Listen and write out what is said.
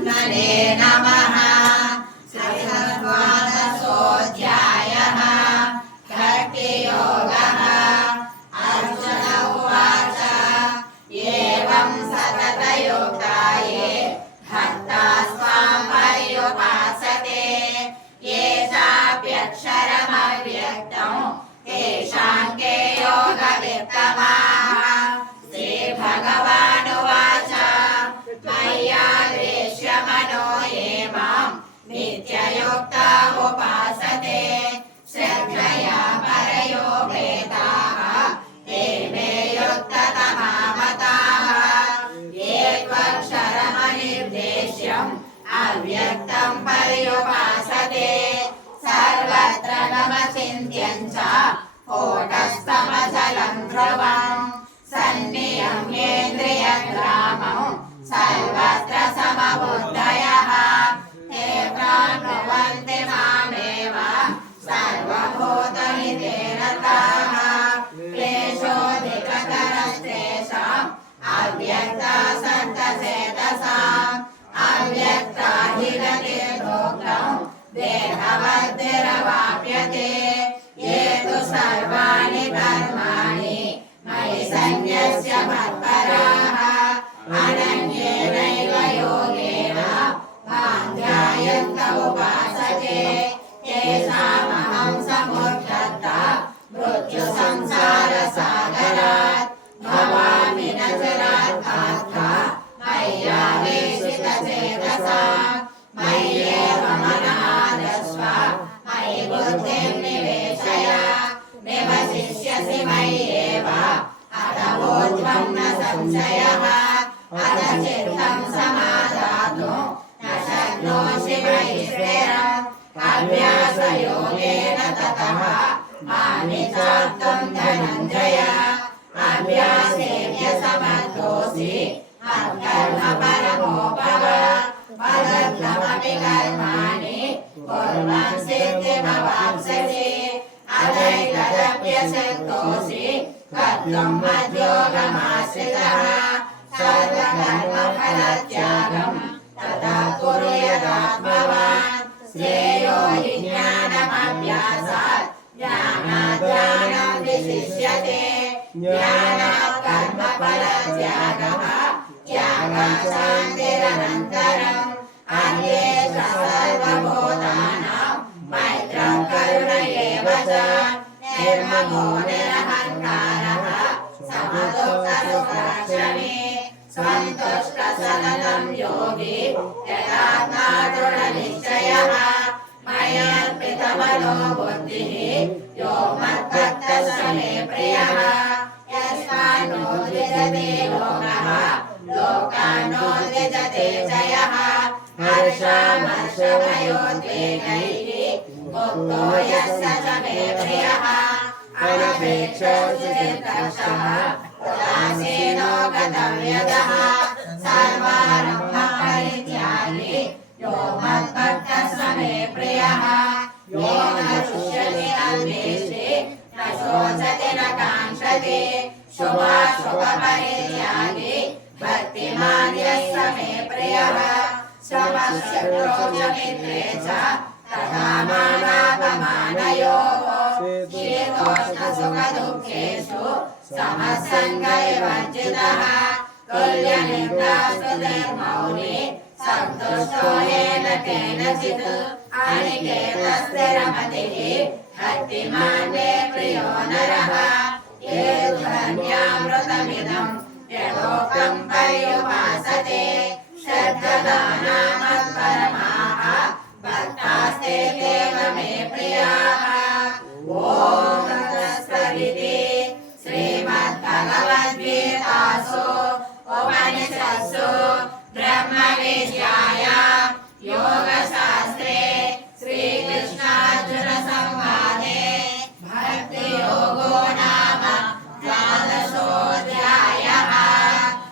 పరమాత్మనే నమః సోధ్యాయः భక్తియోగः అర్జున ఉవాచ ఏవం సతతయుక్తాయే భక్తా స్వాం పర్యుపాసతే ఏ చాప్యక్షరమవ్యక్తం తేషాం కే యోగవిత్తమాః అవ్యక్తం పరి देहवद्भिरवाप्यते బుద్ధిం నివేశయ నివసిష్యసి మయేవ అతవోధ్వం న సంశయః అత చిత్తం సమాదాతు న శక్నోషి మయిశ్వరం అభ్యాసయోగేన తతః మాని ధనంజయ అభ్యాసేన సమర్థోసి అకర్మ పరమోపా अदैतदप्यशक्तोऽसि कर्तुं मद्योगमाश्रितः सर्वकर्मफलत्यागम् तथा कुरु यदात्मवान् श्रेयो हि ज्ञानमभ्यासात् ज्ञानाध्यानं विशिष्यते ज्ञानात् कर्मफलत्यागः त्यागः शान्तिरनन्तरम् నిర్మమో నిరహంకారః సమదుఃఖ సుఖరక్షణే సంతుష్ట సదనం యోగి యథాత్మా దృఢ मुक्तो यस्य च मे प्रियः अनपेक्षोचितिर्कर्षः उदासीनो गतव्यदः सर्वारम्भपरित्यागी यो मद्भक्तः स मे प्रियः यो न शुष्यति न द्वेष्टि न शोचति न काङ्क्षति शुभाशुभपरित्यागी भक्तिमान् यः स मे प्रियः श्रमशत्रो च मित्रे च तथा मानापमानयोः शीतोष्णसुखदुःखेषु समसङ्गैवर्जितः तुल्यनिर्दास्तुतिर्मौनि सन्तुष्टो येन केनचित् अनिकेतस्थिरमतिः भक्तिमान् मे प्रियो